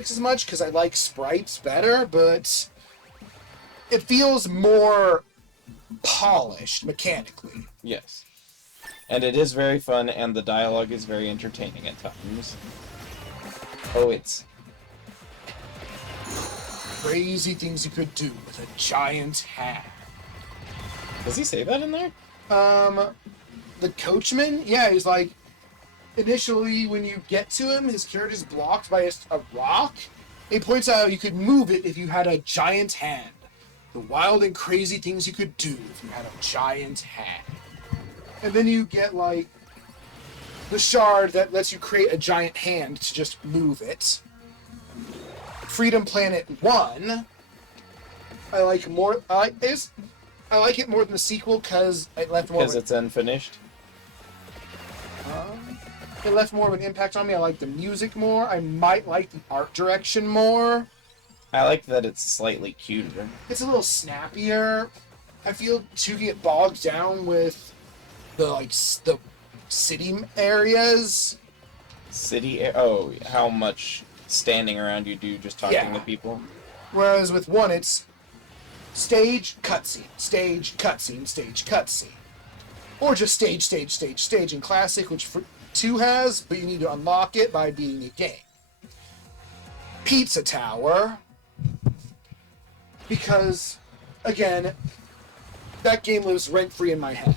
as much because I like sprites better, but it feels more polished mechanically. Yes. And it is very fun, and the dialogue is very entertaining at times. Oh, it's... Crazy things you could do with a giant hand. Does he say that in there? The coachman? Yeah, he's like, initially when you get to him, his character's blocked by a rock. He points out you could move it if you had a giant hand. The wild and crazy things you could do if you had a giant hand. And then you get, like, the shard that lets you create a giant hand to just move it. Freedom Planet 1. I like it more than the sequel because it left more. Because it's unfinished. It left more of an impact on me. I like the music more. I might like the art direction more. I like that it's slightly cuter. It's a little snappier. I feel to get bogged down with the city areas. Oh, how much standing around you do just talking to people? Whereas with one, it's stage, cutscene, stage, cutscene, stage, cutscene. Or just stage, stage, stage, stage in Classic, which 2 has, but you need to unlock it by beating a game. Pizza Tower. Because, again, that game lives rent-free in my head.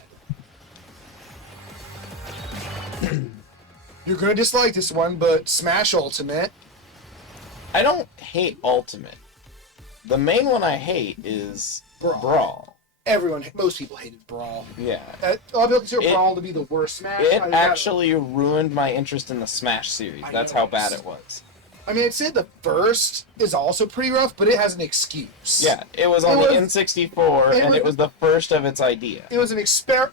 You're gonna dislike this one, but Smash Ultimate. I don't hate Ultimate. The main one I hate is Brawl. Most people hated Brawl. Yeah. A lot of people consider Brawl to be the worst Smash. It actually ruined my interest in the Smash series. That's how bad it was. I mean, I'd say the first is also pretty rough, but it has an excuse. Yeah, it was on the N64, and it was the first of its idea. It was a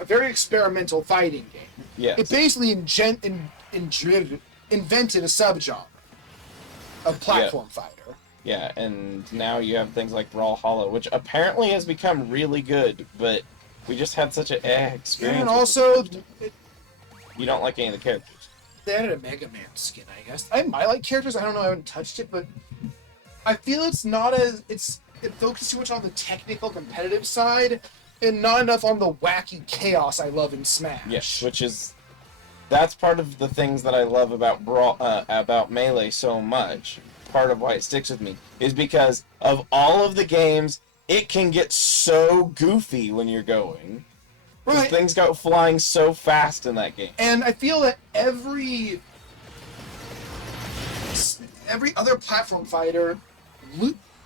very experimental fighting game. Yes. It basically invented a subgenre of platform fighter. Yeah, and now you have things like Brawlhalla, which apparently has become really good, but we just had such an experience. Yeah, and also, you don't like any of the characters. They added a Mega Man skin, I guess. I might like characters. I don't know. I haven't touched it, but I feel it's not as it focuses too much on the technical, competitive side, and not enough on the wacky chaos I love in Smash. Yes, that's part of the things that I love about about Melee so much. Part of why it sticks with me is because of all of the games, it can get so goofy when you're going. Right. Things go flying so fast in that game. And I feel that every other platform fighter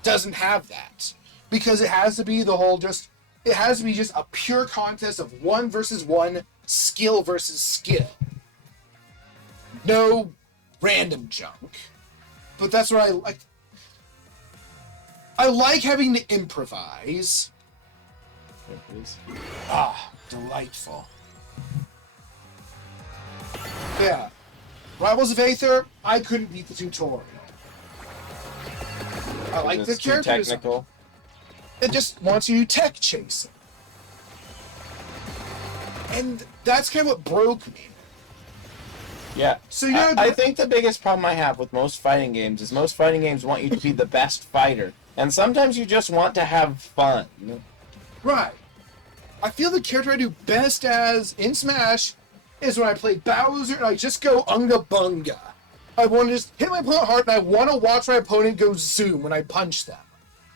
doesn't have that. Because it has to be it has to be just a pure contest of 1 versus 1, skill versus skill. No random junk. But that's what I like. I like having to improvise. Delightful. Yeah. Rivals of Aether, I couldn't beat the tutorial. I like the character technical. It just wants you to tech chase it. And that's kind of what broke me. Yeah. So I think the biggest problem I have with most fighting games is most fighting games want you to be the best fighter. And sometimes you just want to have fun. Right. I feel the character I do best as in Smash is when I play Bowser and I just go unga bunga. I want to just hit my opponent hard and I want to watch my opponent go zoom when I punch them.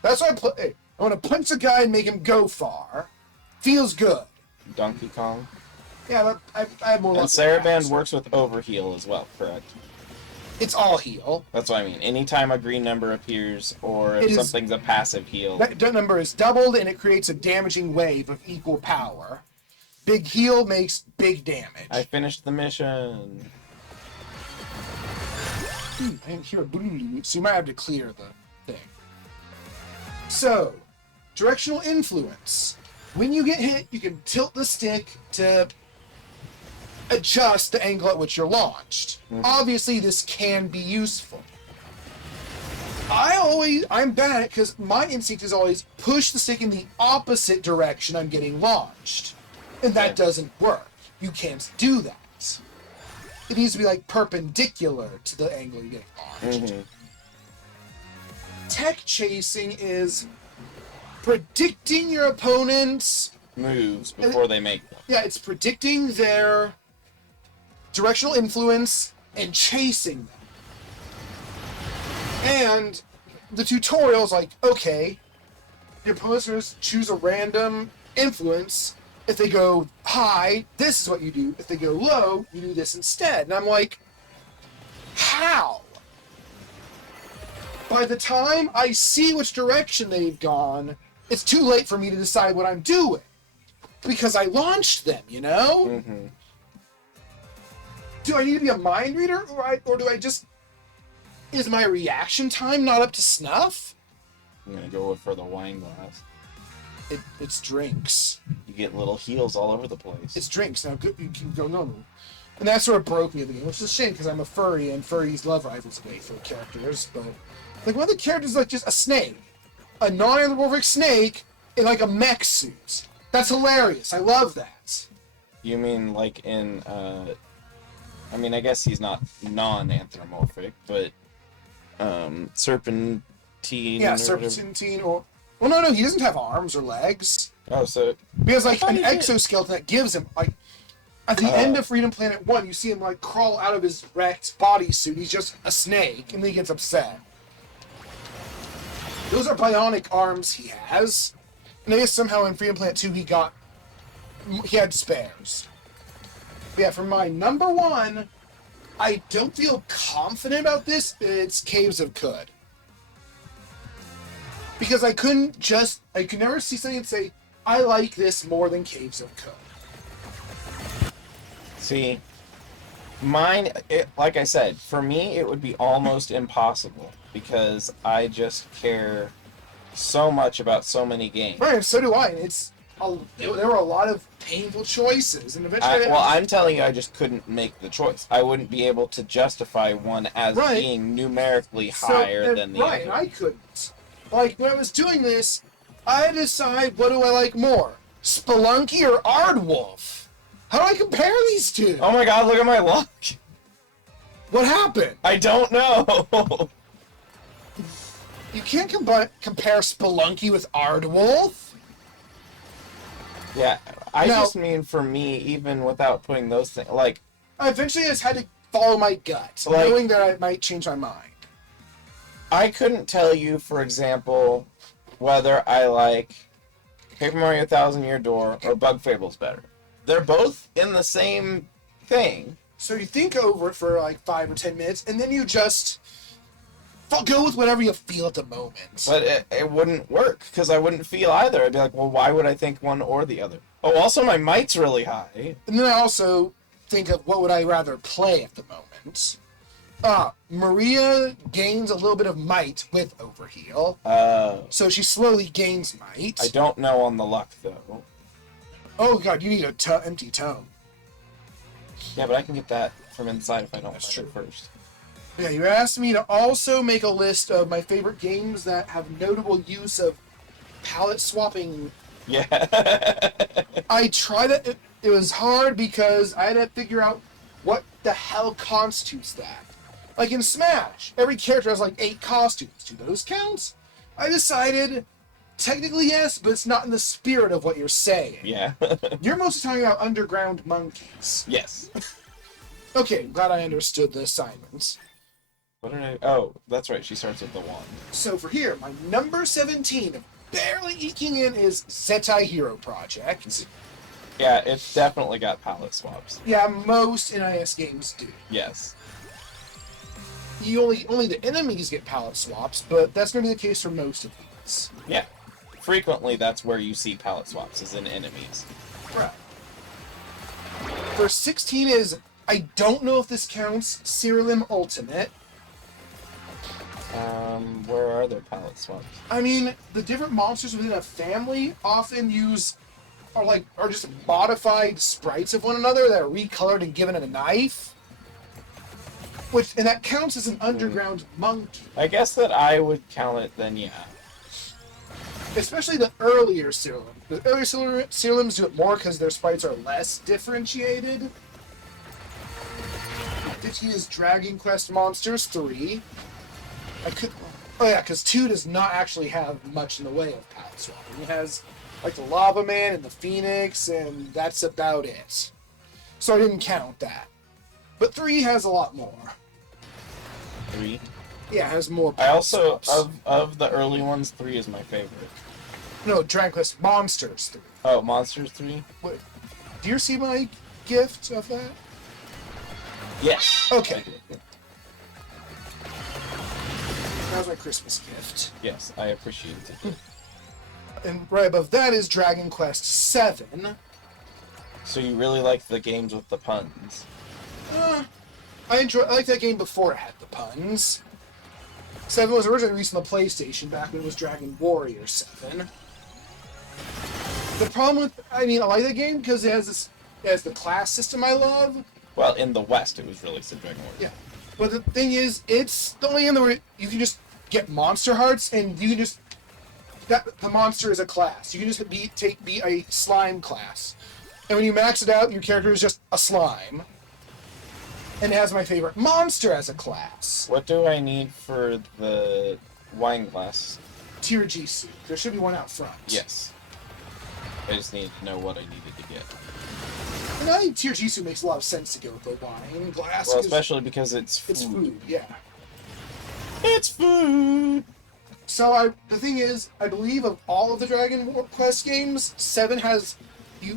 That's why I play. I want to punch a guy and make him go far. Feels good. Donkey Kong. Yeah, I have more. And Saraband works with overheal as well, correct? It's all heal. That's what I mean. Anytime a green number appears, or if something's a passive heal. That number is doubled, and it creates a damaging wave of equal power. Big heal makes big damage. I finished the mission. I didn't hear a boom, so you might have to clear the thing. So, directional influence. When you get hit, you can tilt the stick to adjust the angle at which you're launched. Mm-hmm. Obviously, this can be useful. I'm bad at it because my instinct is always push the stick in the opposite direction I'm getting launched. And that doesn't work. You can't do that. It needs to be like perpendicular to the angle you're getting launched. Mm-hmm. tech chasing is predicting your opponent's moves before they make them. Yeah, it's predicting their directional influence and chasing them. And the tutorial's like, okay, your opponent's going to choose a random influence. If they go high, this is what you do. If they go low, you do this instead. And I'm like, how? By the time I see which direction they've gone, it's too late for me to decide what I'm doing. Because I launched them, you know? Mm-hmm. Do I need to be a mind reader? Or do I just... Is my reaction time not up to snuff? I'm going to go for the wine glass. It's drinks. You get little heels all over the place. It's drinks. Now you can go normal. And that sort of broke me at the game, which is a shame because I'm a furry and furries love rivals away for characters. But like one of the characters is like just a snake. A non-anthropomorphic snake in like a mech suit. That's hilarious. I love that. You mean like in, I mean, I guess he's not non-anthropomorphic, but, Serpentine. Yeah, Serpentine or... Well, no, he doesn't have arms or legs. Oh, so... He has like an exoskeleton that gives him, like... At the end of Freedom Planet 1, you see him like crawl out of his wrecked bodysuit. He's just a snake, and then he gets upset. Those are bionic arms he has. And I guess somehow in Freedom Planet 2 he had spares. But yeah, for my number one, I don't feel confident about this. It's Caves of Cud. Because I could never see something and say, I like this more than Caves of Cud. See, like I said, for me, it would be almost impossible because I just care so much about so many games. Right, so do I. There were a lot of painful choices, and eventually. I'm telling you, I just couldn't make the choice. I wouldn't be able to justify one as being numerically higher than the other. Right, I couldn't. Like when I was doing this, I had to decide what do I like more, Spelunky or Aardwolf. How do I compare these two? Oh my God! Look at my luck. What happened? I don't know. You can't compare Spelunky with Aardwolf. Yeah, I just mean for me, even without putting those things, like... I eventually just had to follow my gut, knowing that I might change my mind. I couldn't tell you, for example, whether I like Paper Mario 1,000 Year Door or Bug Fables better. They're both in the same thing. So you think over it for like 5 or 10 minutes, and then you just... go with whatever you feel at the moment. But it wouldn't work, because I wouldn't feel either. I'd be like, well, why would I think one or the other? Oh, also my might's really high. And then I also think of what would I rather play at the moment. Maria gains a little bit of might with Overheal. So she slowly gains might. I don't know on the luck, though. Oh god, you need a empty tome. Yeah, but I can get that from inside if I don't find it first. Yeah, you asked me to also make a list of my favorite games that have notable use of palette swapping. Yeah. I tried it. It was hard because I had to figure out what the hell constitutes that. Like in Smash, every character has like 8 costumes. Do those count? I decided, technically yes, but it's not in the spirit of what you're saying. Yeah. You're mostly talking about underground monkeys. Yes. Okay, I'm glad I understood the assignments. What did I... Oh, that's right. She starts with the wand. So for here, my number 17, barely eking in, is Zettai Hero Project. Yeah, it's definitely got palette swaps. Yeah, most NIS games do. Yes. You only the enemies get palette swaps, but that's going to be the case for most of these. Yeah. Frequently, that's where you see palette swaps, is in enemies. Right. For 16 is, I don't know if this counts, Cyrilium Ultimate. Where are their palette swaps? I mean, the different monsters within a family often are just modified sprites of one another that are recolored and given a knife. And that counts as an underground monkey. I guess that I would count it then, yeah. Especially the earlier Cyrilium. The earlier Cyriliums do it more because their sprites are less differentiated. 15 is Dragon Quest Monsters 3. Oh yeah, because 2 does not actually have much in the way of palette swapping. It has like the Lava Man and the Phoenix, and that's about it. So I didn't count that. But 3 has a lot more. 3. Yeah, it has more I palette also swaps. of the early ones, 3 is my favorite. No, Dragon Quest Monsters 3. Oh, Monsters 3? Wait, do you see my gift of that? Yes. Okay. That was my Christmas gift. Yes, I appreciate it. And right above that is Dragon Quest 7. So you really like the games with the puns? I liked that game before it had the puns. 7 was originally released on the PlayStation back when it was Dragon Warrior 7. The problem with, I like that game because it has the class system I love. Well, in the West, it was released in Dragon Warrior. Yeah. But the thing is, it's the only game where you can just get monster hearts and you can just, the monster is a class. You can just be a slime class. And when you max it out, your character is just a slime. And it has my favorite monster as a class. What do I need for the wine glass? Tier Jisoo. There should be one out front. Yes. I just need to know what I needed to get. And I think Tier Jisoo makes a lot of sense to go with the wine glass. Well, especially because it's food. It's food, yeah. It's food! So the thing is, I believe of all of the Dragon Quest games, 7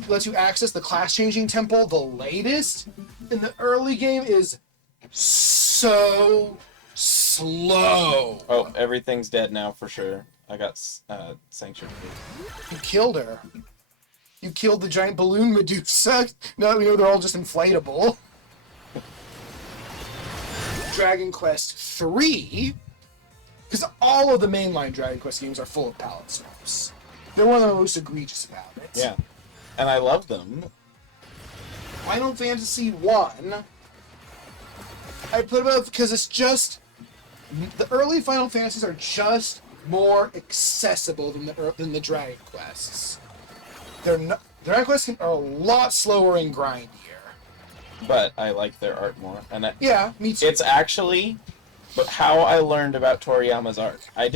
lets you access the class-changing temple the latest. And the early game is so slow. Oh, everything's dead now for sure. I got sanctioned. You killed her. You killed the giant balloon Medusa. Now we know they're all just inflatable. Dragon Quest 3, because all of the mainline Dragon Quest games are full of palette swaps. They're one of the most egregious about it. Yeah. And I love them. Final Fantasy 1, I put above because it's just, the early Final Fantasies are just more accessible than the Dragon Quests. Dragon Quests are a lot slower and grindier. But I like their art more. And Yeah, me too. it's actually how I learned about Toriyama's art. I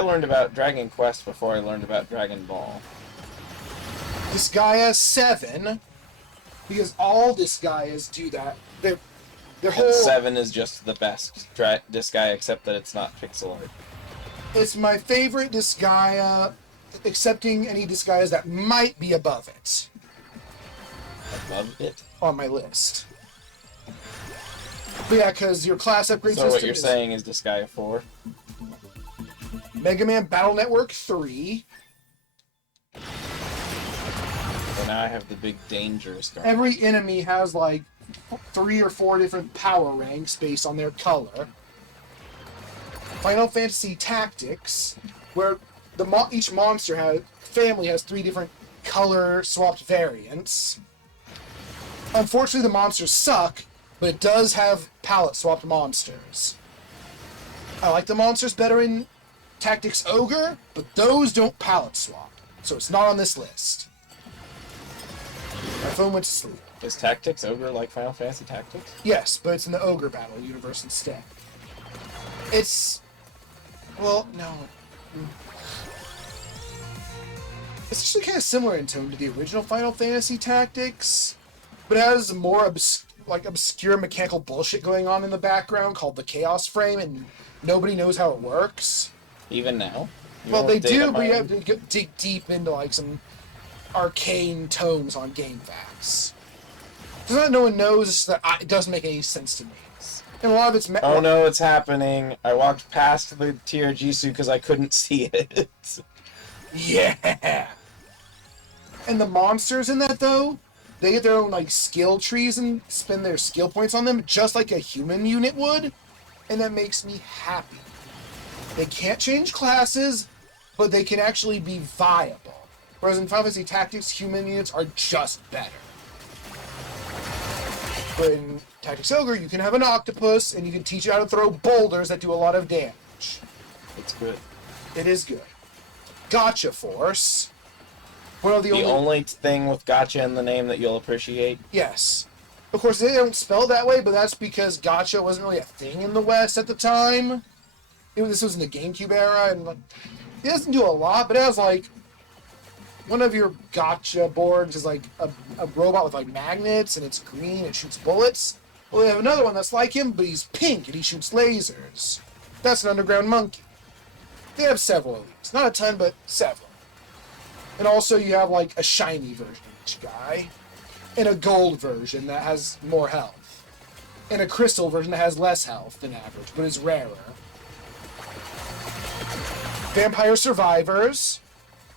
learned about Dragon Quest before I learned about Dragon Ball. Disgaea 7, because all Disgaeas do that. Their whole... And 7 is just the best Disgaea, except that it's not pixel art. It's my favorite Disgaea, excepting any Disgaeas that might be above it Above it? on my list. But yeah, because your class upgrade So system what you're saying is Disgaea 4? Mega Man Battle Network 3. So now I have the big dangerous guard. Every enemy has like 3 or 4 different power ranks based on their color. Final Fantasy Tactics, where each family has 3 different color swapped variants. Unfortunately, the monsters suck, but it does have palette swapped monsters. I like the monsters better in Tactics Ogre, but those don't palette swap, so it's not on this list. My phone went to sleep. Is Tactics Ogre like Final Fantasy Tactics? Yes, but it's in the Ogre Battle universe instead. It's... well, no. It's actually kind of similar in tone to the original Final Fantasy Tactics, but it has more obscure mechanical bullshit going on in the background called the Chaos Frame, and nobody knows how it works. Even now? Well, they do, but you have to dig deep into like some arcane tomes on GameFAQs. It's not that no one knows, it's that it doesn't make any sense to me. And a lot of it's... Oh no, it's happening. I walked past the Tier Jisoo because I couldn't see it. Yeah! And the monsters in that, though, they get their own, like, skill trees and spend their skill points on them, just like a human unit would, and that makes me happy. They can't change classes, but they can actually be viable. Whereas in Final Fantasy Tactics, human units are just better. But in Tactics Ogre, you can have an octopus, and you can teach it how to throw boulders that do a lot of damage. It's good. It is good. Gotcha Force. One of the only thing with gotcha in the name that you'll appreciate? Yes. Of course, they don't spell it that way, but that's because gotcha wasn't really a thing in the West at the time. This was in the GameCube era, and like, it doesn't do a lot, but it has like one of your gotcha boards is like a robot with like magnets, and it's green and shoots bullets. Well, we have another one that's like him, but he's pink and he shoots lasers. That's an underground monkey. They have several of these, not a ton, but several. And also you have like a shiny version of each guy, and a gold version that has more health, and a crystal version that has less health than average, but is rarer. Vampire Survivors,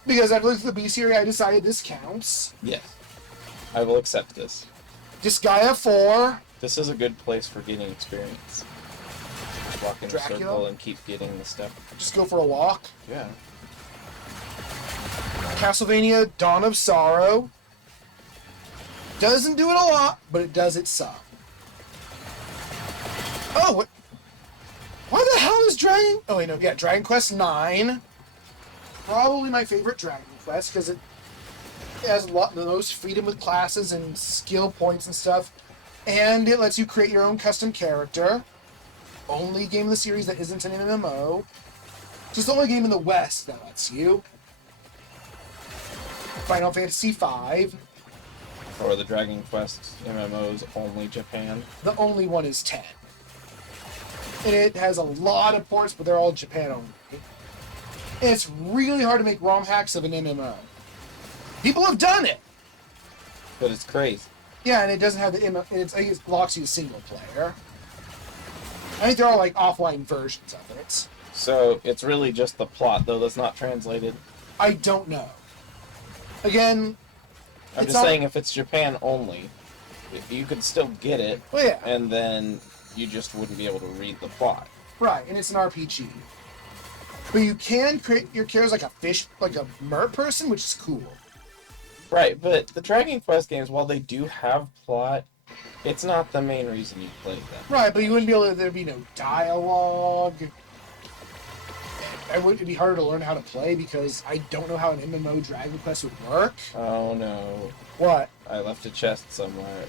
because I've looked at the B series, I decided this counts. Yes. I will accept this. Disgaea 4. This is a good place for getting experience. Walk in a Dracula? circle and keep getting the stuff. Just go for a walk. Yeah. Castlevania Dawn of Sorrow. Doesn't do it a lot, but it does it some. Oh, what? Why the hell is Dragon... Oh, wait, no. Yeah, Dragon Quest IX. Probably my favorite Dragon Quest, because it has the most freedom with classes and skill points and stuff. And it lets you create your own custom character. Only game in the series that isn't an MMO. It's the only game in the West that lets you. Final Fantasy V. Or the Dragon Quest MMOs, only Japan. The only one is 10. And it has a lot of ports, but they're all Japan only. And it's really hard to make ROM hacks of an MMO. People have done it! But it's crazy. Yeah, and it doesn't have the MMO, and it locks you to single player. I think there are like offline versions of it. So it's really just the plot, though, that's not translated. I don't know. Again, I'm just saying if it's Japan only, you could still get it, well, yeah. and then you just wouldn't be able to read the plot. Right, and it's an RPG. But you can create your character like a fish, like a mer person, which is cool. Right, but the Dragon Quest games, while they do have plot, it's not the main reason you play them. Right, but you wouldn't be able to, there'd be no dialogue. It'd be harder to learn how to play because I don't know how an MMO Dragon Quest would work. Oh no. What? I left a chest somewhere.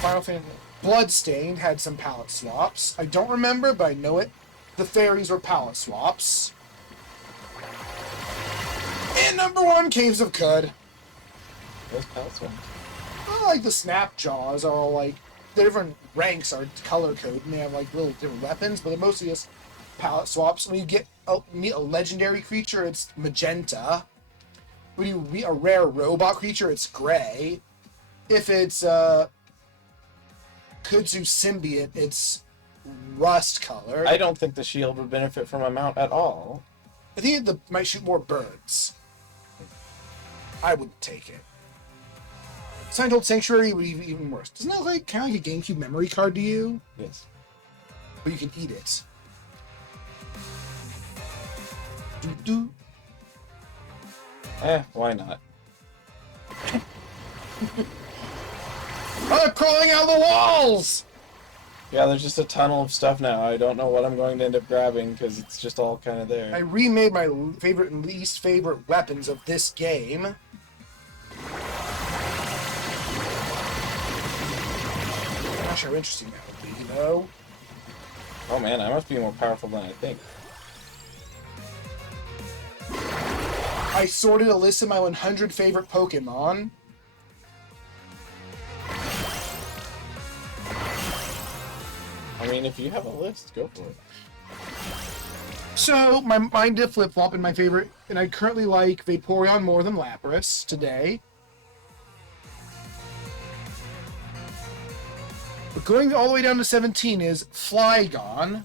Final Fantasy Bloodstained had some palette swaps. I don't remember, but I know it. The fairies were palette swaps. And number 1, Caves of Cud. Those pallets ones. Well, like the snap jaws are all like, the different ranks are color coded and they have like little different weapons, but they're mostly just palette swaps. When you meet a legendary creature, it's magenta. When you meet a rare robot creature, it's gray. If it's Kudzu symbiote, it's rust color. I don't think the shield would benefit from a mount at all. I think it might shoot more birds. I would take it. Silent Sanctuary would be even worse. Doesn't that like kind of like a GameCube memory card to you? Yes. But you can eat it. Doo-doo. Why not? Oh, they're crawling out of the walls! Yeah, there's just a tunnel of stuff now. I don't know what I'm going to end up grabbing because it's just all kind of there. I remade my favorite and least favorite weapons of this game. I'm not sure how interesting that would be, you know? Oh man, I must be more powerful than I think. I sorted a list of my 100 favorite Pokemon. I mean, if you have a list, go for it. So, my mind did flip-flop in my favorite, and I currently like Vaporeon more than Lapras today. But going all the way down to 17 is Flygon.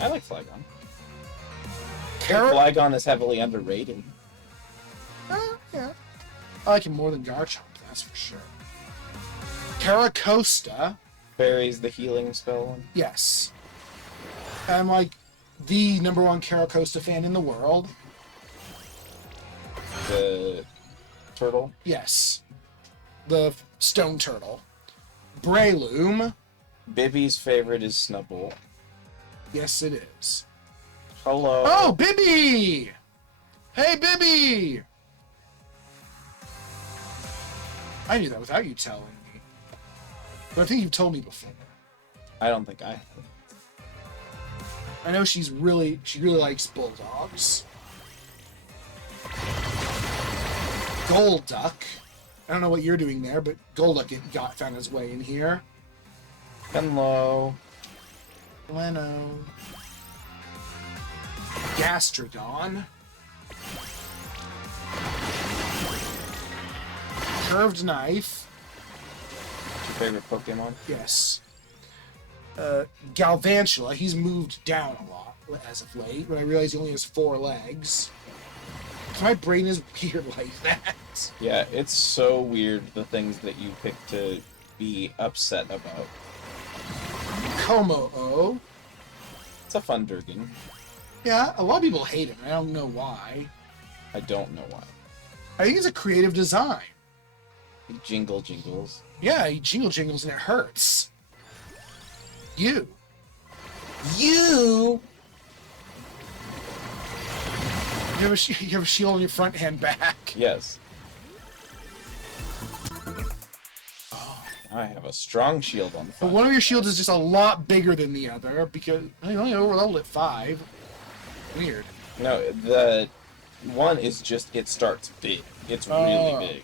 I like Flygon. Flygon is heavily underrated. Yeah. I like him more than Garchomp, that's for sure. Caracosta. Fairy's the healing spell one. Yes. I'm like the #1 Caracosta fan in the world. The turtle. Yes. The stone turtle. Breloom. Bibby's favorite is Snubbull. Yes, it is. Hello. Oh, Bibby! Hey, Bibby! I knew that without you telling me. But I think you've told me before. I don't think I have. I know she really likes bulldogs. Golduck. I don't know what you're doing there, but Golduck found his way in here. Hello. Leno. Gastrodon. Curved Knife. Your favorite Pokemon? Yes. Galvantula. He's moved down a lot as of late, when I realize he only has 4 legs. My brain is weird like that. Yeah, it's so weird, the things that you pick to be upset about. Como-o. It's a fun Durgan. Yeah, a lot of people hate him. I don't know why. I don't know why. I think it's a creative design. He jingles. Yeah, he jingles and it hurts. You. You You have a shield on your front and back. Yes. I have a strong shield on the But front. one of your shields is just a lot bigger than the other because I only overleveled at 5. Weird. No, the one is just, it starts big. It's really big.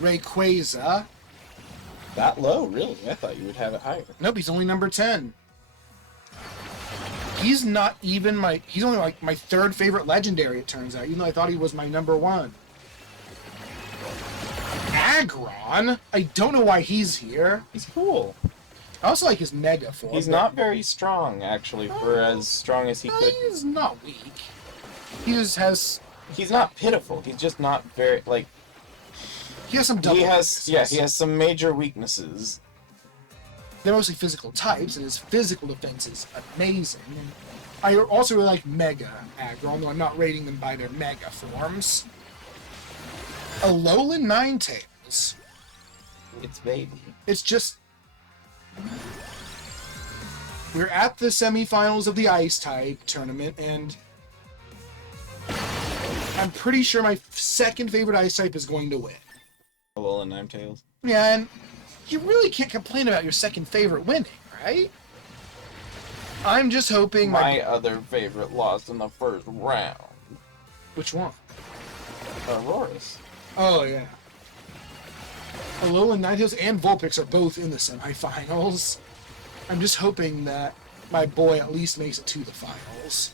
Rayquaza. That low, really? I thought you would have it higher. Nope, he's only number 10. He's not even he's only like my 3rd favorite legendary, it turns out, even though I thought he was my number 1. Aggron? I don't know why he's here. He's cool. I also like his mega form. He's not very strong, actually, for as strong as he could. He's not weak. He just has... He's not pitiful. He's just not very, like... He has some double weaknesses. Yeah, he has some major weaknesses. They're mostly physical types, and his physical defense is amazing. And I also really like Mega Aggron, though I'm not rating them by their Mega forms. Alolan Ninetales. It's baby. It's just... We're at the semifinals of the Ice-type tournament, and I'm pretty sure my 2nd favorite Ice-type is going to win. Alolan Ninetales. Yeah, and you really can't complain about your 2nd favorite winning, right? I'm just hoping My other favorite lost in the first round. Which one? Auroras. Oh, yeah. Alolan Ninetales and Vulpix are both in the semifinals. I'm just hoping that my boy at least makes it to the finals.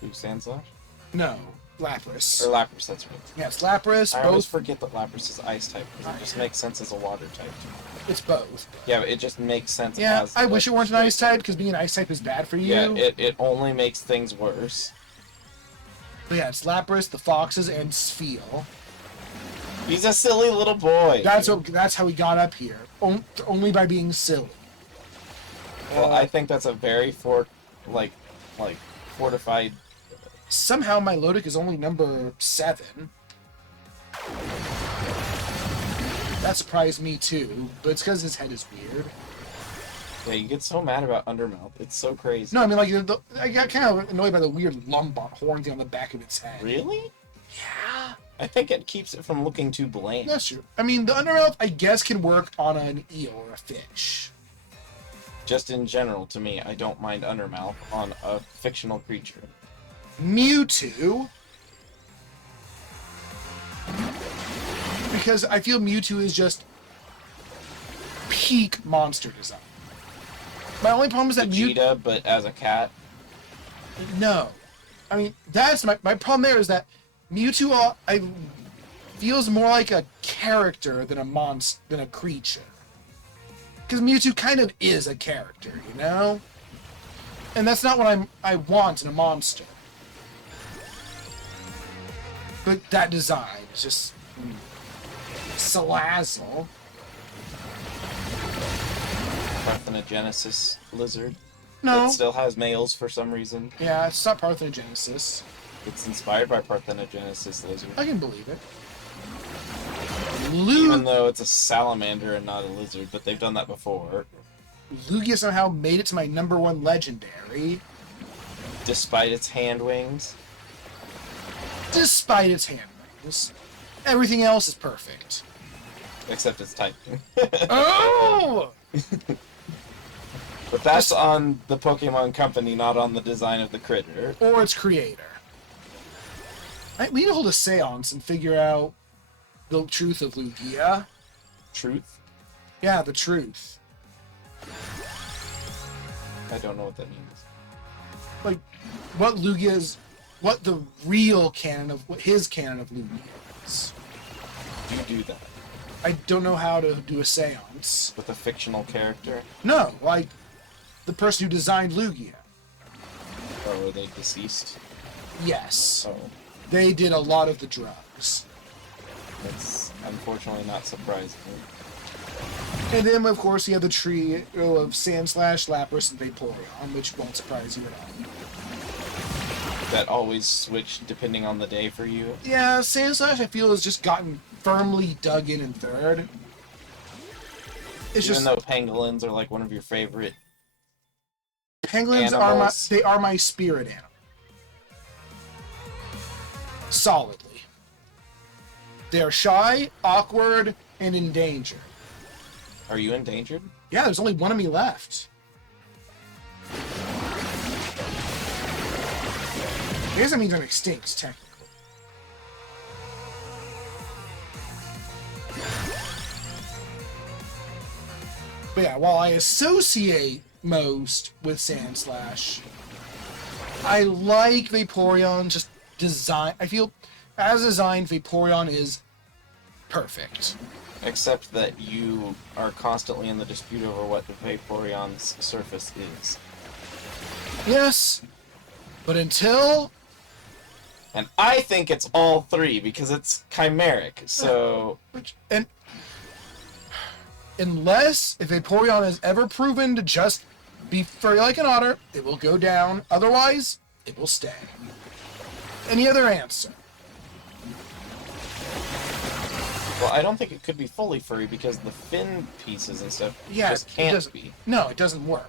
Who, Sandslash? No, Lapras. Or Lapras, that's right. Yeah, it's Lapras, I always both. forget that Lapras is Ice type, because it just makes sense as a water type. It's both. Yeah, but it just makes sense Yeah, as... I wish it weren't an Ice type, because being an Ice type is bad for you. Yeah, it only makes things worse. But yeah, it's Lapras, the Foxes, and Spheal. He's a silly little boy. That's how he got up here. Only by being silly. Well, I think that's a very fortified... Somehow my Lodic is only number 7. That surprised me too, but it's because his head is weird. Yeah, you get so mad about Undermouth. It's so crazy. No, I mean, I got kind of annoyed by the weird lumbar horn thing on the back of its head. Really? Yeah. I think it keeps it from looking too bland. That's true. I mean, the Undermouth, I guess, can work on an eel or a fish. Just in general, to me, I don't mind Undermouth on a fictional creature. Mewtwo. Because I feel Mewtwo is just peak monster design. My only problem is that Vegeta, but as a cat. No. I mean, that's my problem there is that Mewtwo feels more like a character than a creature. Because Mewtwo kind of is a character, you know? And that's not what I want in a monster. But that design is just... Salazzle. Parthenogenesis lizard. No. It still has males for some reason. Yeah, it's not Parthenogenesis. It's inspired by Parthenogenesis lizard. I can believe it. Even though it's a salamander and not a lizard, but they've done that before. Lugia somehow made it to my number 1 legendary. Despite its hand wings. Despite its hand wings. Everything else is perfect. Except its typing. Oh! But that's on the Pokemon Company, not on the design of the critter. Or its creator. We need to hold a seance and figure out the truth of Lugia. Truth? Yeah, the truth. I don't know what that means. Like, what Lugia's... What the real canon of... What his canon of Lugia is. Do you do that? I don't know how to do a seance. With a fictional character? No, like, the person who designed Lugia. Or were they deceased? Yes. Oh. They did a lot of the drugs. That's unfortunately not surprising. And then, of course, you have the trio of Sandslash, Lapras, and Vaporeon, which won't surprise you at all. That always switch depending on the day for you? Yeah, Sandslash, I feel, has just gotten firmly dug in third. It's Even just... though pangolins are like one of your favorite Pangolins animals. are my spirit animal. Solidly. They are shy, awkward, and endangered. Are you endangered? Yeah, there's only one of me left. I guess that means I'm extinct, technically. But yeah, while I associate most with Sandslash, I like Vaporeon just design. I feel, as designed, Vaporeon is perfect. Except that you are constantly in the dispute over what the Vaporeon's surface is. Yes, but until... And I think it's all three, because it's chimeric, so... And unless if Vaporeon is ever proven to just be furry like an otter, it will go down. Otherwise, it will stay. Any other answer? Well, I don't think it could be fully furry, because the fin pieces and stuff just it can't doesn't, be. No, it doesn't work.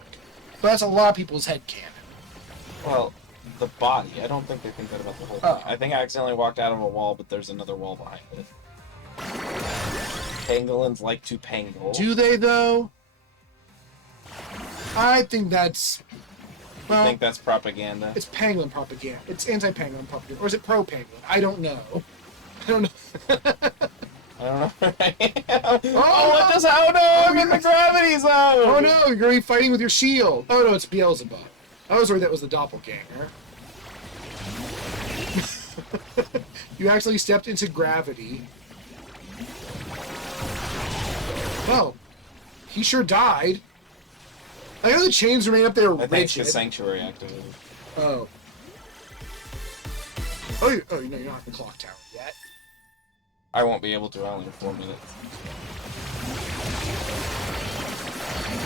But that's a lot of people's headcanon. Well, the body. I don't think they think that about the whole Oh. thing. I think I accidentally walked out of a wall, but there's another wall behind it. Pangolins like to pangle. Do they, though? I think that's... You think that's propaganda? It's pangolin propaganda. It's anti-pangolin propaganda. Or is it pro-pangolin? I don't know. I don't know. I don't know. Oh, what just... Oh no, I'm in the gravity zone! Oh no, you're going to be fighting with your shield. Oh no, it's Beelzebub. I was worried that was the doppelganger. You actually stepped into gravity. Well, he sure died. I know the chains remain up there I think it's the rigid. sanctuary activated. Oh. Oh, no, you're not at the clock tower yet. I won't be able to. I only have 4 minutes.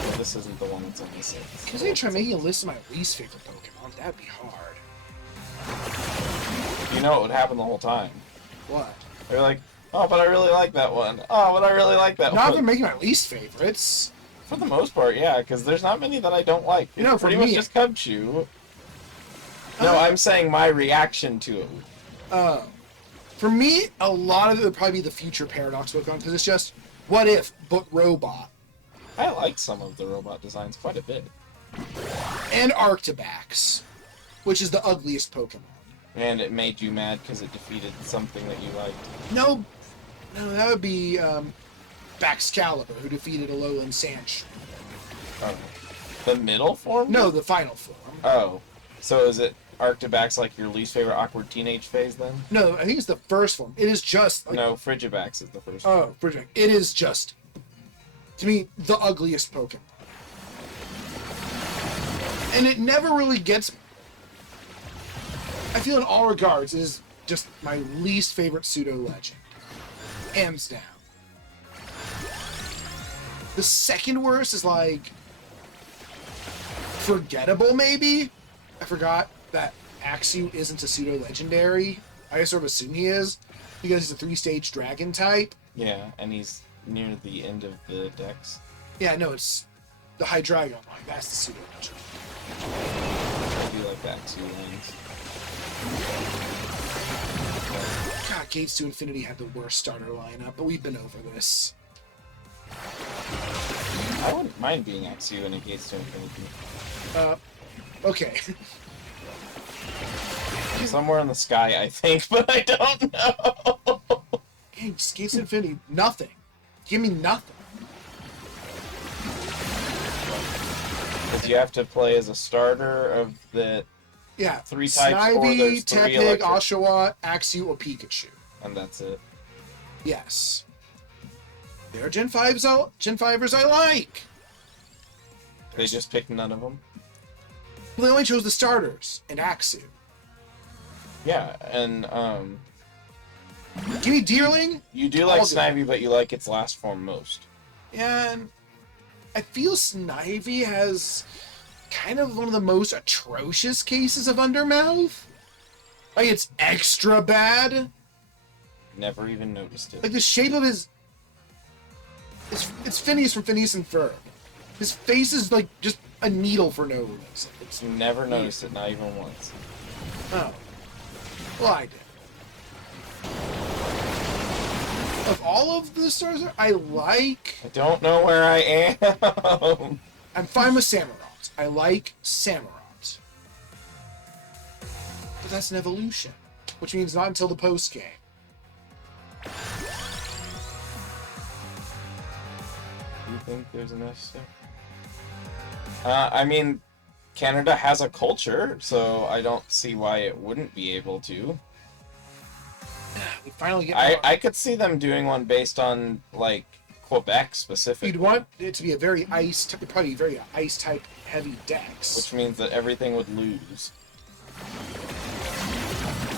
But this isn't the one that's on the 6th. Because I try making a list of my least favorite Pokemon. That'd be hard. You know what would happen the whole time. What? They're like, oh, but I really like that one. Oh, but I really like that Not one. even making my least favorites. For the most part, yeah, because there's not many that I don't like. You know, It's for pretty me- much just Cubchoo. No, I'm saying my reaction to it. For me, a lot of it would probably be the future Paradox Pokemon, because it's just, what if, but robot. I like some of the robot designs quite a bit. And Arctibax, which is the ugliest Pokemon. And it made you mad because it defeated something that you liked. No, that would be Baxcalibur, who defeated Alolan Sanch. Oh. The middle form? No, the final form. Oh. So is it Arctibax like your least favorite awkward teenage phase then? No, I think it's the first form. It is just... Like, No, Frigibax is the first one. oh, Frigibax. It is just, to me, the ugliest Pokemon. And it never really gets... I feel in all regards, it is just my least favorite pseudo-legend. Hands down. The second worst is, like... forgettable, maybe? I forgot that Axew isn't a pseudo-legendary. I sort of assume he is, because he's a 3-stage dragon type. Yeah, and he's near the end of the dex. Yeah, no, it's the Hydreigon line. That's the pseudo-legend. I do like that too, lanes. God, Gates to Infinity had the worst starter lineup, but we've been over this. I wouldn't mind being Axu in a Gates to Infinity. Okay. Somewhere in the sky, I think, but I don't know. Hey, Gates to Infinity, nothing. Give me nothing. Because you have to play as a starter of the Yeah. 3 types, or Snivy, there's 3 Tepig, electric, Oshawott, Axew, or Pikachu. and that's it. Yes. There are Gen 5ers I like. They just picked none of them. They only chose the starters and Axew. Yeah, and Give me Deerling. you do like All good. Snivy, but you like its last form most. And I feel Snivy has kind of one of the most atrocious cases of Undermouth. Like, it's extra bad. Never even noticed it. Like, the shape of his... It's Phineas from Phineas and Ferb. His face is, like, just a needle for no reason. It's... Never noticed it, not even once. Oh. Well, I did. Of all of the stars, I like... I don't know where I am. I'm fine with Samurott. I like Samurott. But that's an evolution. Which means not until the post-game. Do you think there's enough stuff? I mean, Canada has a culture, so I don't see why it wouldn't be able to. We finally get... I could see them doing one based on, like, Quebec specifically. You'd want it to be a very probably very ice-type heavy dex. Which means that everything would lose.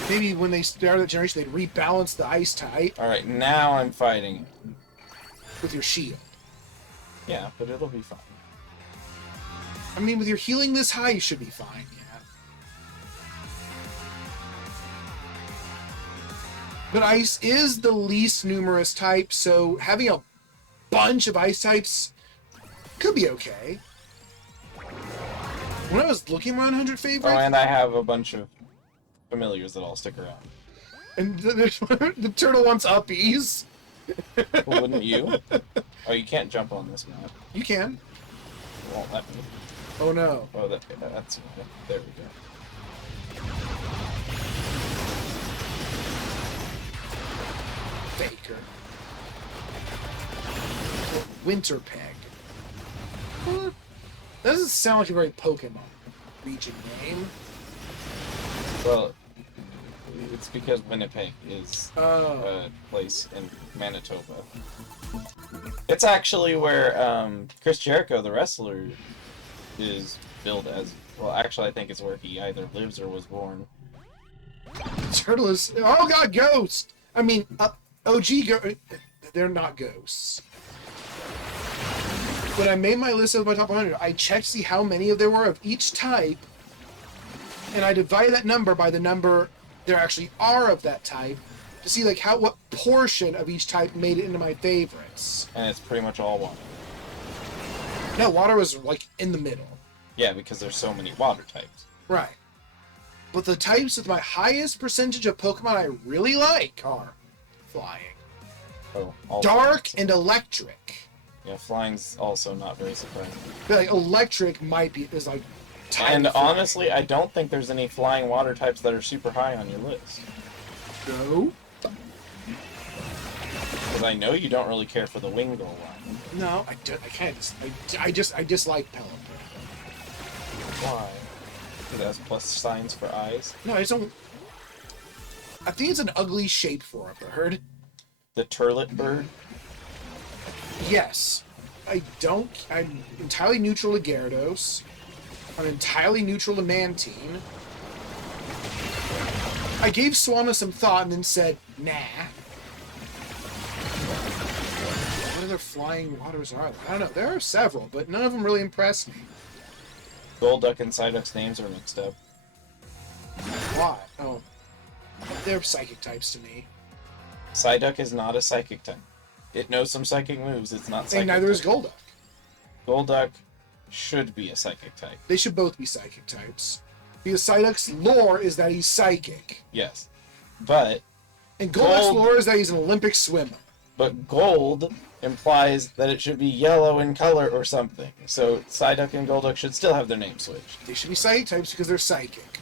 Maybe when they started that generation, they'd rebalance the ice type Alright, now I'm fighting. with your shield. Yeah, but it'll be fine. I mean, with your healing this high, you should be fine, yeah. But ice is the least numerous type, so having a bunch of ice types could be okay. When I was looking around 100 favorites, Oh, and I have a bunch of familiars that all stick around. and the turtle wants uppies. Well, wouldn't you? Oh, you can't jump on this map. You can. It won't let me. Oh no. Oh, that's there we go. Faker. Winter Peg. Huh? That doesn't sound like a very Pokemon region name. Well, it's because Winnipeg is Oh. a place in Manitoba. It's actually where Chris Jericho, the wrestler, is billed as. Well, actually, I think it's where he either lives or was born. Turtle is... Oh god, ghost! I mean, OG they're not ghosts. When I made my list of my top 100, I checked to see how many there were of each type, and I divided that number by the number there actually are of that type to see like what portion of each type made it into my favorites. And it's pretty much all water. No, water was like in the middle. Yeah, because there's so many water types. Right. But the types with my highest percentage of Pokemon I really like are flying, Oh, all dark, and electric. Yeah, flying's also not very surprising. But like electric is like type And flying. honestly, I don't think there's any flying water types that are super high on your list. No. Because I know you don't really care for the Wingull one. No, I don't. I can't. I dislike Pelipper. Why? It has plus signs for eyes. No, I just don't. I think it's an ugly shape for a bird. The turlet bird. Yes. I'm entirely neutral to Gyarados. I'm entirely neutral to Mantine. I gave Swanna some thought and then said, nah. What other flying waters are there? I don't know. There are several, but none of them really impress me. Golduck and Psyduck's names are mixed up. Why? Oh. They're psychic types to me. Psyduck is not a psychic type. It knows some psychic moves, it's not psychic. And neither is type. Golduck. Golduck should be a psychic type. They should both be psychic types. Because Psyduck's lore is that he's psychic. Yes. But And Golduck's Gold- lore is that he's an Olympic swimmer. Gold implies that it should be yellow in color or something. So Psyduck and Golduck should still have their name switched. They should be psychic types because they're psychic.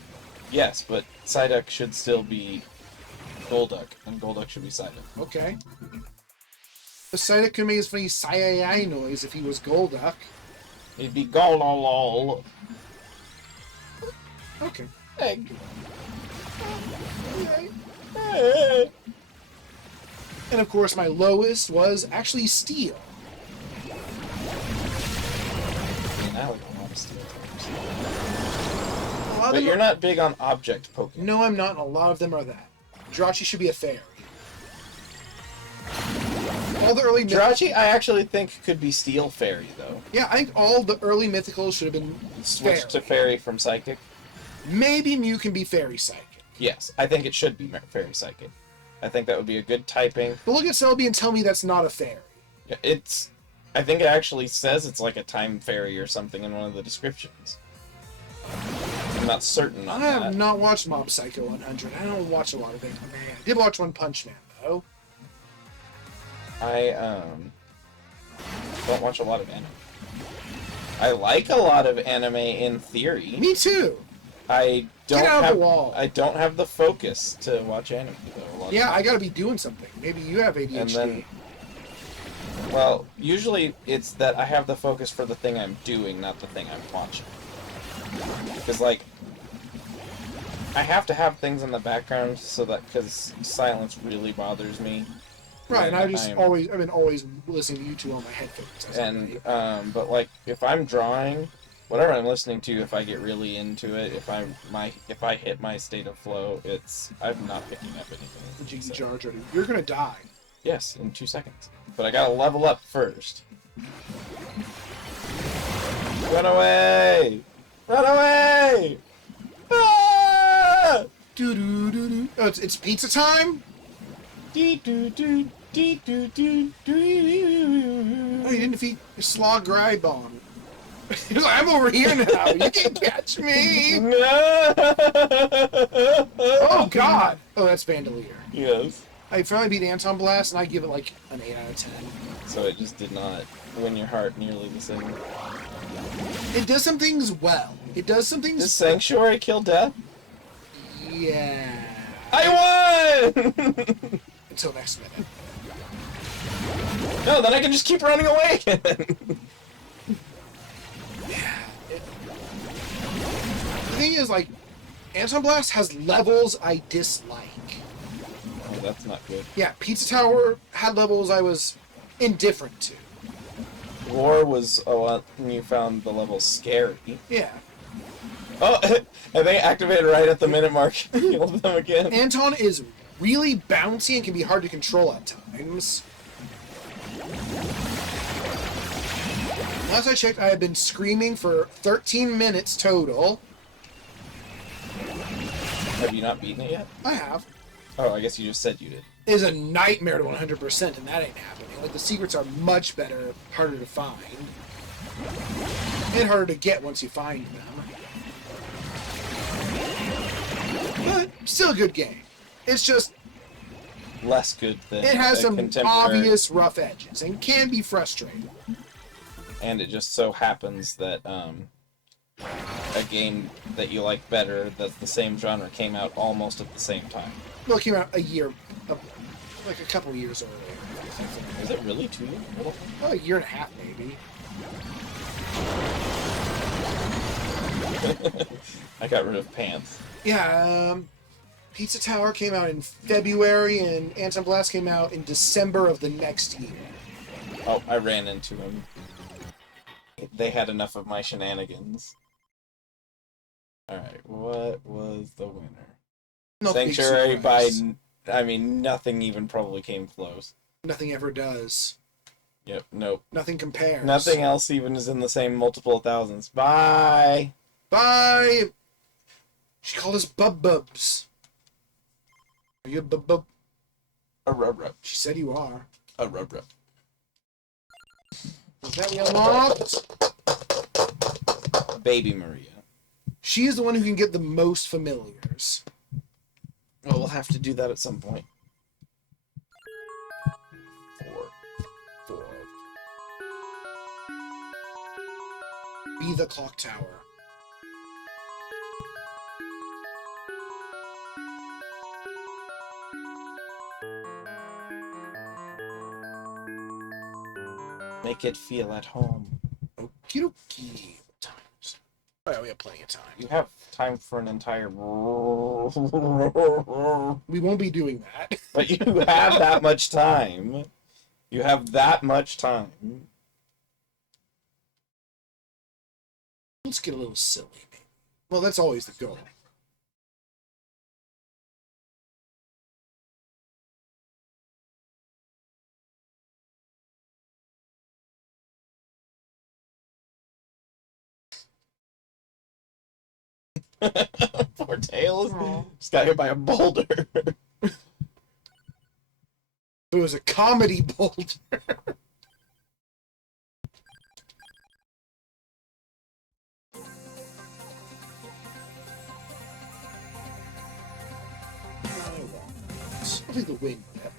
Yes, but Psyduck should still be Golduck, and Golduck should be Psyduck. Okay. The Psyduck could make his funny sigh noise if he was Golduck. It'd be Gololol. Okay. Egg. Okay. And of course, my lowest was actually Steel. I like a lot of Steel types. But you're not big on object Pokemon. No, I'm not, and a lot of them are that. Jirachi should be a fairy. All the early Jirachi, I actually think could be Steel Fairy, though. Yeah, I think all the early mythicals should have been Switched to Fairy from Psychic. Maybe Mew can be Fairy Psychic. Yes, I think it should be Fairy Psychic. I think that would be a good typing. But look at Celebi and tell me that's not a fairy. Yeah, it's... I think it actually says it's like a time fairy or something in one of the descriptions. I'm not certain on I have that. not watched Mob Psycho 100. I don't watch a lot of anime. I did watch One Punch Man, though. I don't watch a lot of anime. I like a lot of anime in theory. Me too. I don't Get out of have the wall. I don't have the focus to watch anime though. A lot of Yeah, I times. gotta be doing something. Maybe you have ADHD. And then, well, usually it's that I have the focus for the thing I'm doing, not the thing I'm watching. Because like, I have to have things in the background so that because silence really bothers me. Right, and when I've been always listening to you two on my headphones. And but like if I'm drawing, whatever I'm listening to, if I get really into it, if I hit my state of flow, I'm not picking up anything. Jiggy Jar Jar, you're gonna die. Yes, in 2 seconds. But I gotta level up first. Run away! Run away! Ah! Doo doo doo doo. Oh, it's pizza time. Dee doo doo dee doo doo doo. Oh, you didn't defeat Slog Grybomb. He's like, I'm over here now. You can't catch me. No! Oh God. Oh, that's Vandalier. Yes. I finally beat Anton Blast, and I give it like an 8 out of 10. So it just did not win your heart nearly the same. It does some things well. It does some things. Does Sanctuary kill death? Yeah. I won! Until next minute. No, then I can just keep running away again. The thing is, like, Anton Blast has levels I dislike. Oh, that's not good. Yeah, Pizza Tower had levels I was indifferent to. War was a lot when you found the level scary. Yeah. Oh, and they activated right at the minute mark. Killed them again. Anton is really bouncy and can be hard to control at times. Last I checked, I had been screaming for 13 minutes total. Have you not beaten it yet? I have. Oh, I guess you just said you did. It is a nightmare to 100%, and that ain't happening. Like, the secrets are much better, harder to find. And harder to get once you find them. But, still a good game. It's just, Less good than it has a some contemporary, obvious rough edges, and can be frustrating. and it just so happens that a game that you like better that's the same genre came out almost at the same time. Well, it came out like a couple years earlier. Is it really 2 years? Oh, a year and a half, maybe. I got rid of pants. Yeah, Pizza Tower came out in February, and Anton Blast came out in December of the next year. Oh, I ran into him. They had enough of my shenanigans. Alright, what was the winner? No big Sanctuary by... surprise. I mean, nothing even probably came close. Nothing ever does. Yep, nope. Nothing compares. Nothing else even is in the same multiple thousands. Bye! Bye! She called us Bub-Bubs. Are you a Bub-Bub? A rub-rub. She said you are. A rub-rub. Is that we unlocked? Baby Maria. She is the one who can get the most familiars. Well, we'll have to do that at some point. 4. be the clock tower. Make it feel at home. Okie dokie. What times? Oh, yeah, we have plenty of time. You have time for an entire... We won't be doing that. But you have that much time. You have that much time. Let's get a little silly, maybe. Well, that's always the goal. Poor Tails. Just got hit by a boulder. It was a comedy boulder. I'll take the wing whip.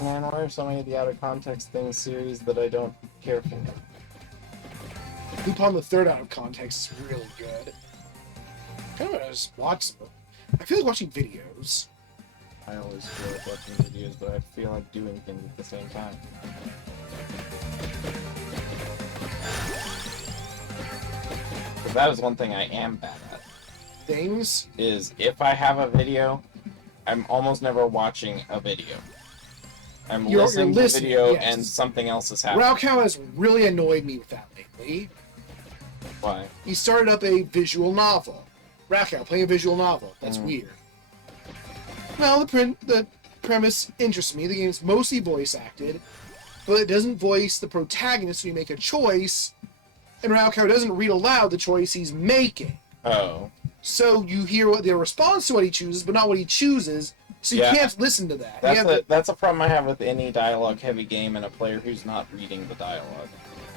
Man, why are so many of the out of context things series that I don't care for? Lupin the Third out of context is really good. Kind of just watch them. I feel like watching videos. I always feel like watching videos, but I feel like doing things at the same time. But that is one thing I am bad at. Things? Is if I have a video, I'm almost never watching a video. I'm listening to a video yes. and something else is happening. Raocow has really annoyed me with that lately. Why? He started up a visual novel. Raocow playing a visual novel. That's weird. Well, the premise interests me. The game's mostly voice acted, but it doesn't voice the protagonist when you make a choice, and Raocow doesn't read aloud the choice he's making. Oh. So you hear what the response to what he chooses, but not what he chooses, so you can't listen to that. That's a problem I have with any dialogue-heavy game and a player who's not reading the dialogue.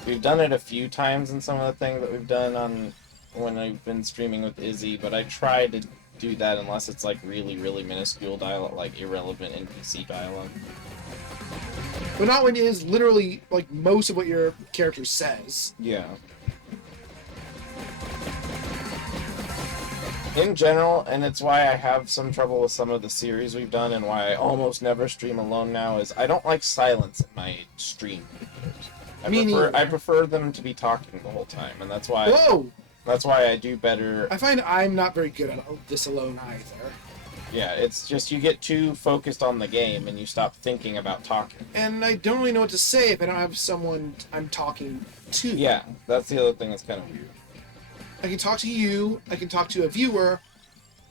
We've done it a few times in some of the things that we've done on when I've been streaming with Izzy, but I try to do that unless it's like really, really minuscule dialogue, like irrelevant NPC dialogue. But not when it is literally like most of what your character says. Yeah. In general, and it's why I have some trouble with some of the series we've done and why I almost never stream alone now, is I don't like silence in my stream videos. I prefer them to be talking the whole time, and that's why that's why I do better. I find I'm not very good at this alone either. Yeah, it's just you get too focused on the game and you stop thinking about talking. And I don't really know what to say if I don't have someone I'm talking to. Yeah, that's the other thing that's kind of weird. I can talk to you, I can talk to a viewer,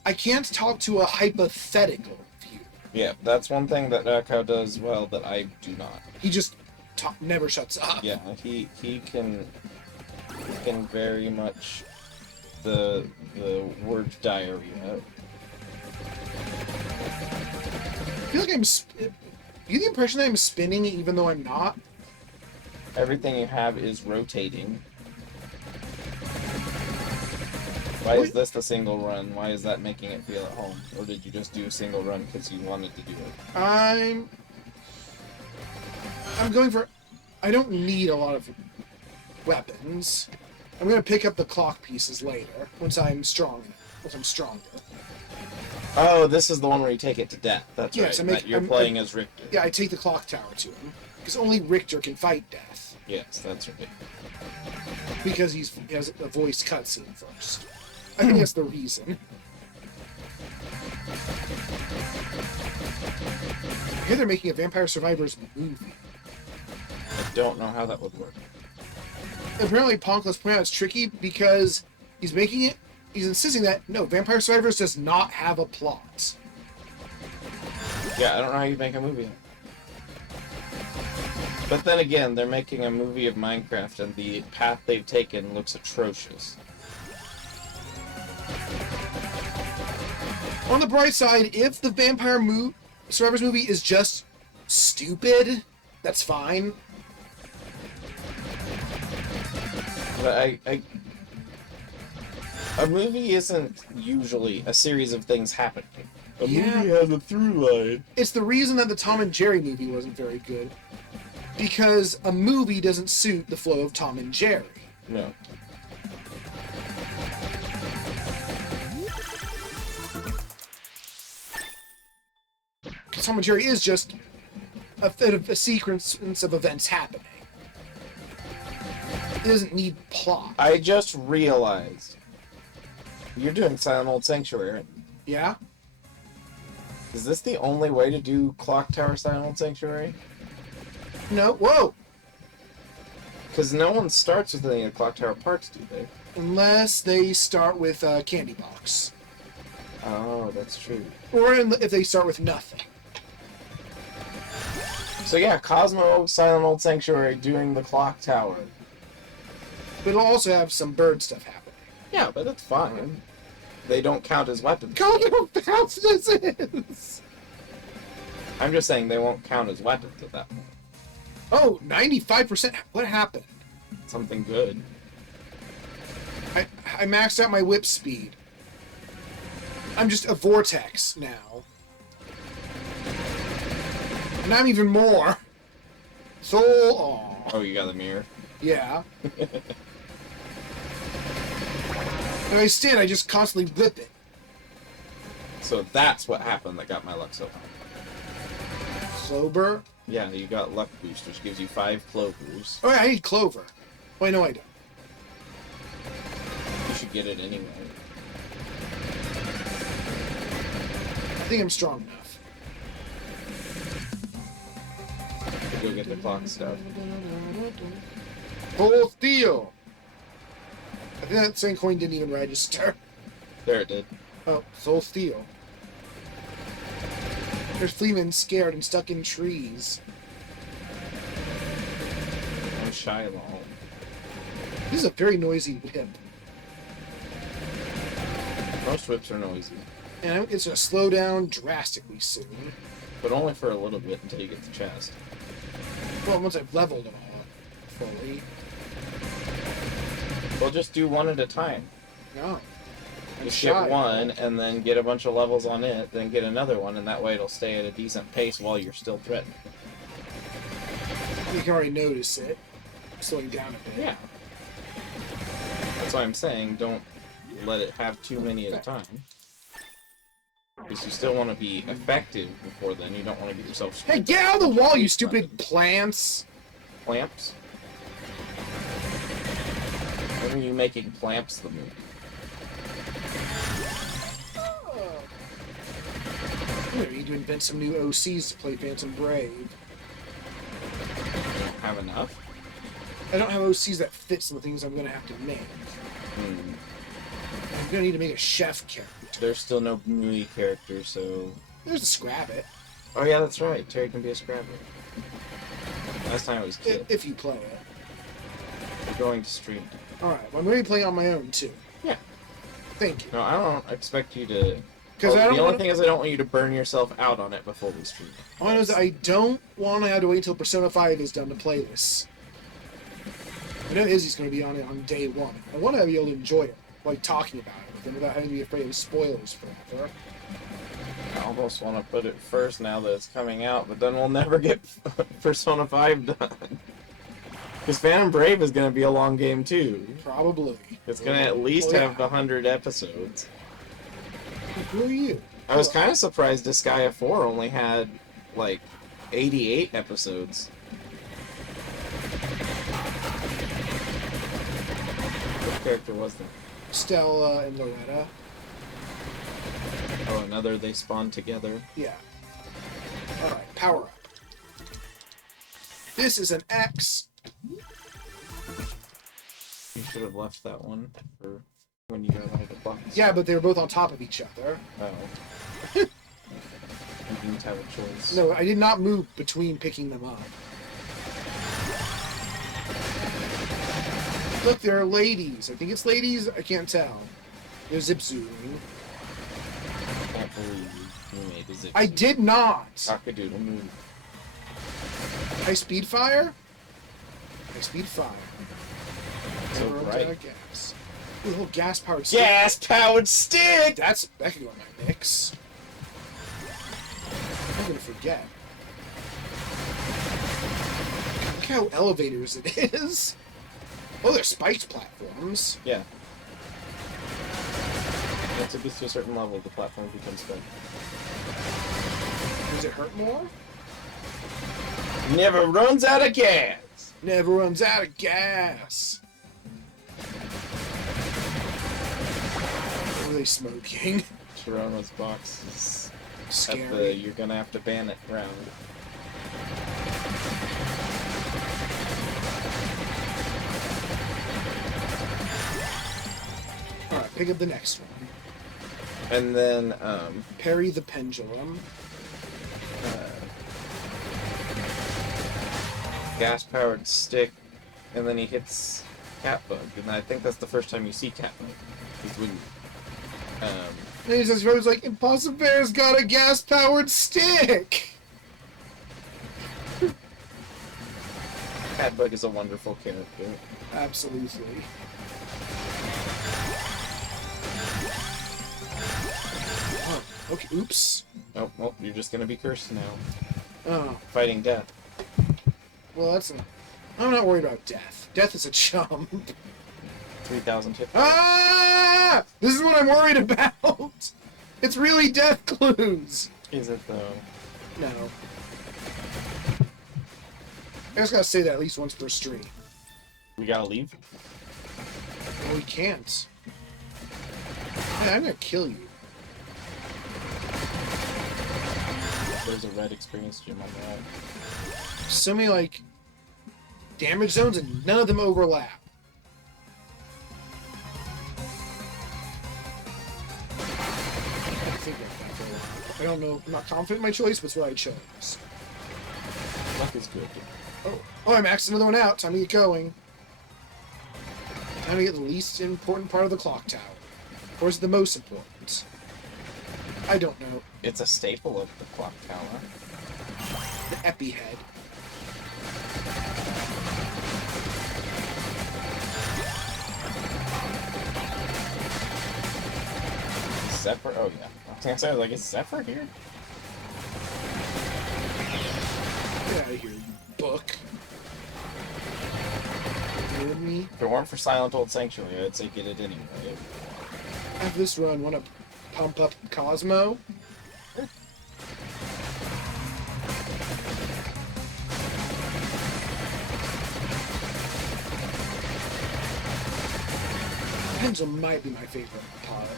I can't talk to a hypothetical viewer. Yeah, that's one thing that Raocow does well that I do not. He just never shuts up. Yeah, he can very much the word diarrhea. I feel like I'm... You get the impression that I'm spinning even though I'm not? Everything you have is rotating. Why is this the single run? Why is that making it feel at home? Or did you just do a single run because you wanted to do it? I'm going for... I don't need a lot of weapons. I'm going to pick up the clock pieces later, once I'm stronger. Oh, this is the one where you take it to death. That's yes, right. You're playing as Richter. Yeah, I take the clock tower to him. Because only Richter can fight death. Yes, that's right. Because he has a voice cutscene first. I think that's the reason. I hear they're making a Vampire Survivors movie. I don't know how that would work. Apparently, Ponkless pointed out it's tricky because he's insisting that, no, Vampire Survivors does not have a plot. Yeah, I don't know how you make a movie. But then again, they're making a movie of Minecraft and the path they've taken looks atrocious. On the bright side, if the Vampire Survivors movie is just stupid, that's fine. But a movie isn't usually a series of things happening. A movie has a through line. It's the reason that the Tom and Jerry movie wasn't very good. Because a movie doesn't suit the flow of Tom and Jerry. No. Because Tom and Jerry is just a sequence of events happening. It doesn't need plot. I just realized you're doing Silent Old Sanctuary. Yeah? Is this the only way to do Clock Tower Silent Old Sanctuary? No. Whoa! Because no one starts with any of the Clock Tower parts, do they? Unless they start with Candy Box. Oh, that's true. Or if they start with nothing. So yeah, Cosmo Silent Old Sanctuary doing the Clock Tower. But it'll also have some bird stuff happening. Yeah, but that's fine. They don't count as weapons. God, how fast this is! I'm just saying they won't count as weapons at that point. Oh, 95%. What happened? Something good. I maxed out my whip speed. I'm just a vortex now. And I'm even more. So, aw. Oh, you got the mirror? Yeah. When I stand, I just constantly whip it. So that's what happened that got my luck so high. Clover? Yeah, you got luck boost, which gives you 5 clovers. Oh, yeah, I need clover. Oh, no, I don't. You should get it anyway. I think I'm strong enough. To go get the clock stuff. Full steel! I think that same coin didn't even register. There it did. Oh, soul steel. There's Fleeman scared and stuck in trees. Oh, Shiloh. This is a very noisy whip. Most whips are noisy. And it's going to slow down drastically soon. But only for a little bit until you get the chest. Well, once I've leveled it all fully. Well, just do one at a time. No. I'm Just shy. get one, and then get a bunch of levels on it, then get another one, and that way it'll stay at a decent pace while you're still threatened. You can already notice it. Slowing down a bit. Yeah. That's why I'm saying don't let it have too many at a time. Because you still want to be effective before then. You don't want to get yourself Hey, get out of the wall, you stupid plants! clamps. When are you making clamps the move? You need to invent some new OCs to play Phantom Brave. You don't have enough? I don't have OCs that fit some of the things I'm going to have to make. I'm going to need to make a chef character. There's still no Mui character, so... There's a Scrabbit. Oh yeah, that's right. Terry can be a Scrabble. Last time it was Kid. If you play it. We're going to stream. Alright, well, I'm going to be playing on my own, too. Yeah. Thank you. No, I don't expect you to... Because the only thing is I don't want you to burn yourself out on it before we stream. All I know is I don't want to have to wait until Persona 5 is done to play this. I know Izzy's going to be on it on day one. I want to be able to enjoy it, like talking about it with him without having to be afraid of spoilers forever. I almost want to put it first now that it's coming out, but then we'll never get Persona 5 done. Because Phantom Brave is going to be a long game too. Probably. It's going to at least have 100 episodes. Who are you? I was kind of surprised Disgaea 4 only had, like, 88 episodes. What character was that? Stella and Loretta. Oh, another they spawned together. Yeah. Alright, power up. This is an X. You should have left that one for when you got out of the box. Yeah, but they were both on top of each other. Oh. You didn't have a choice. No, I did not move between picking them up. Look, there are ladies. I think it's ladies. I can't tell. They're zip zooming. I can't believe you made a zip. I did not. Cockadoodle move. High speed fire. High speed fire. So Never bright. run out of gas. Ooh, a little gas powered stick. Gas-powered stick! That could go in my mix. I'm gonna forget. how elevators it is. Oh, they're spiked platforms. Yeah. Once it gets to a certain level, the platform becomes fun. Does it hurt more? Never runs out of gas! Never runs out of gas. What are they smoking? Toronto's box is Scary. you're gonna have to ban it round. Alright, pick up the next one. And then, Parry the pendulum. gas-powered stick, and then he hits Catbug, and I think that's the first time you see Catbug. Is when, And he says, Rose like, Impossibear's got a gas-powered stick! Catbug is a wonderful character. Absolutely. Oh, okay, oops. Oh, well, you're just gonna be cursed now. Oh, Fighting death. well, I'm not worried about death. Death is a chump. 3,000 hit. Ah! This is what I'm worried about! It's really death clues! Is it, though? No. I just gotta say that at least once per stream. We gotta leave? No, we can't. Man, I'm gonna kill you. There's a red experience gym on the right. So many, like, damage zones and none of them overlap. I think like that for a while. I don't know. I'm not confident in my choice, but it's what I chose. Luck is good. Oh, I maxed another one out. Time to get going. Time to get the least important part of the clock tower. Or is it the most important? I don't know. It's a staple of the clock tower. The Epi head. Zephyr? Oh, yeah. I was gonna say, like, is Zephyr here? Get out of here, you book. You heard me? If it weren't for Silent Old Sanctuary, I'd say get it anyway. Have this run. Want to pump up Cosmo? Pendulum might be my favorite part.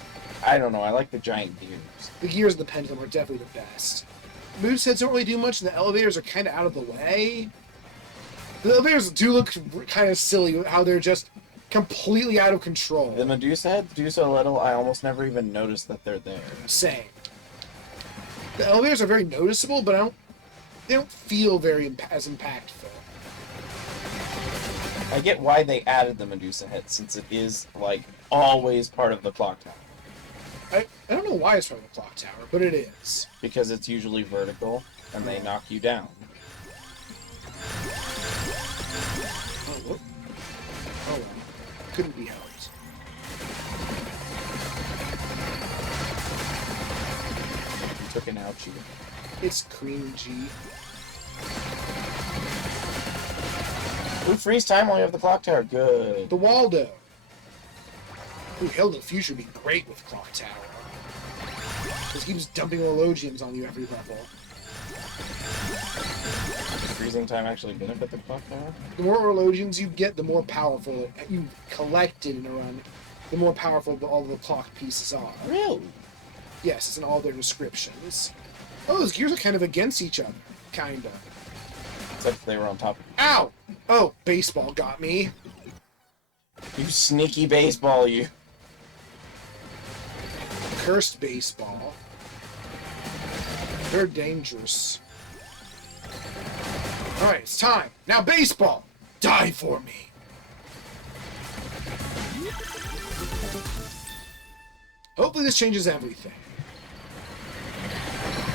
I don't know, I like the giant gears. The gears of the pendulum are definitely the best. Movesets don't really do much, and the elevators are kind of out of the way. The elevators do look kind of silly, how they're just completely out of control. The Medusa heads do so little, I almost never even noticed that they're there. Same. The elevators are very noticeable, but they don't feel very as impactful. I get why they added the Medusa head, since it is, like, always part of the clock tower. I don't know why it's part of the clock tower, but it is. Because it's usually vertical, and they knock you down. Oh, whoop. Oh well. Couldn't be helped. You took an ouchie. It's Cream G. Ooh, freeze time while you have the clock tower. Good. The Waldo. Ooh, Hell to the Future would be great with Clock Tower. Just keeps dumping Orologiums on you every level. Does freezing time actually benefit the clock tower? The more Orologiums you get, the more powerful you collected in a run, the more powerful all the clock pieces are. Really? Yes, it's in all their descriptions. Oh, those gears are kind of against each other. Kinda. Except they were on top. Ow! Oh, baseball got me. You sneaky baseball, you. Cursed baseball. They're dangerous. Alright, it's time. Now baseball! Die for me! Hopefully this changes everything.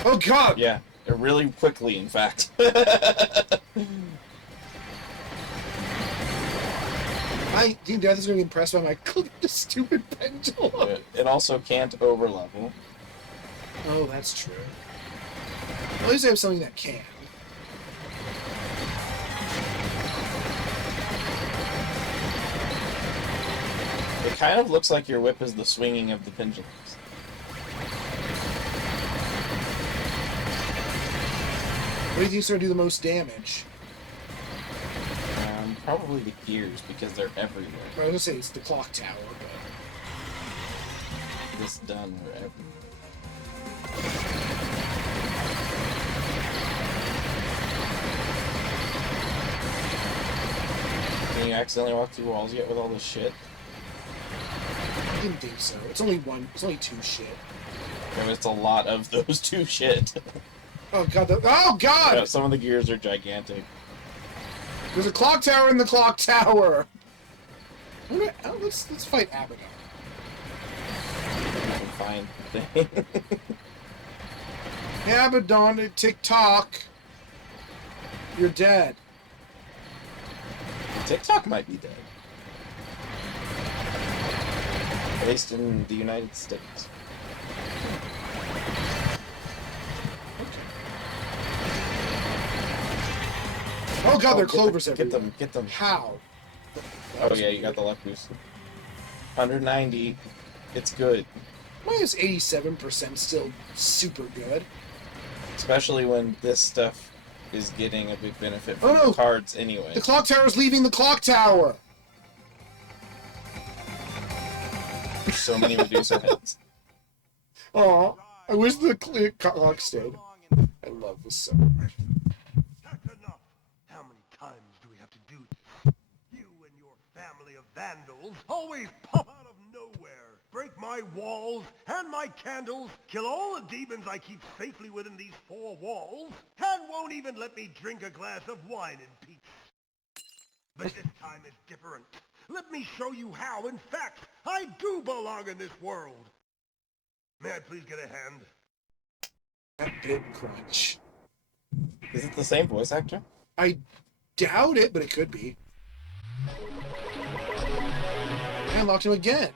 Oh god! Yeah, really quickly, in fact. Team Death is going to be impressed by my stupid pendulum. It also can't overlevel. Oh, that's true. At least I have something that can. kind of looks like your whip is the swinging of the pendulums. What do you think's going to do the most damage? Probably the gears, because they're everywhere. I was going to say it's the clock tower, but... This done wherever. Can you accidentally walk through walls yet with all this shit? I didn't think so. It's only two shit. I mean, it's a lot of those two shit. Oh god, oh god! Yeah, some of the gears are gigantic. There's a clock tower in the clock tower! Let's fight Abaddon. Fine thing. Abaddon, TikTok. You're dead. TikTok might be dead. At least in the United States. Oh god, there are clovers everywhere. Get them. How? Oh yeah, you got the luck boost. 190. It's good. Why is 87% still super good? Especially when this stuff is getting a big benefit from Oh, no. the cards anyway. The clock tower is leaving the clock tower! So many Medusa heads. Aw, I wish the clock stayed. I love this so much. That's enough. How many times do we have to do this? You and your family of vandals always pop out of nowhere, break my walls and my candles, kill all the demons I keep safely within these four walls, and won't even let me drink a glass of wine in peace. But this time is different. Let me show you how, in fact, I do belong in this world. May I please get a hand? That big crunch. Is it the same voice actor? I doubt it, but it could be. I unlocked him again.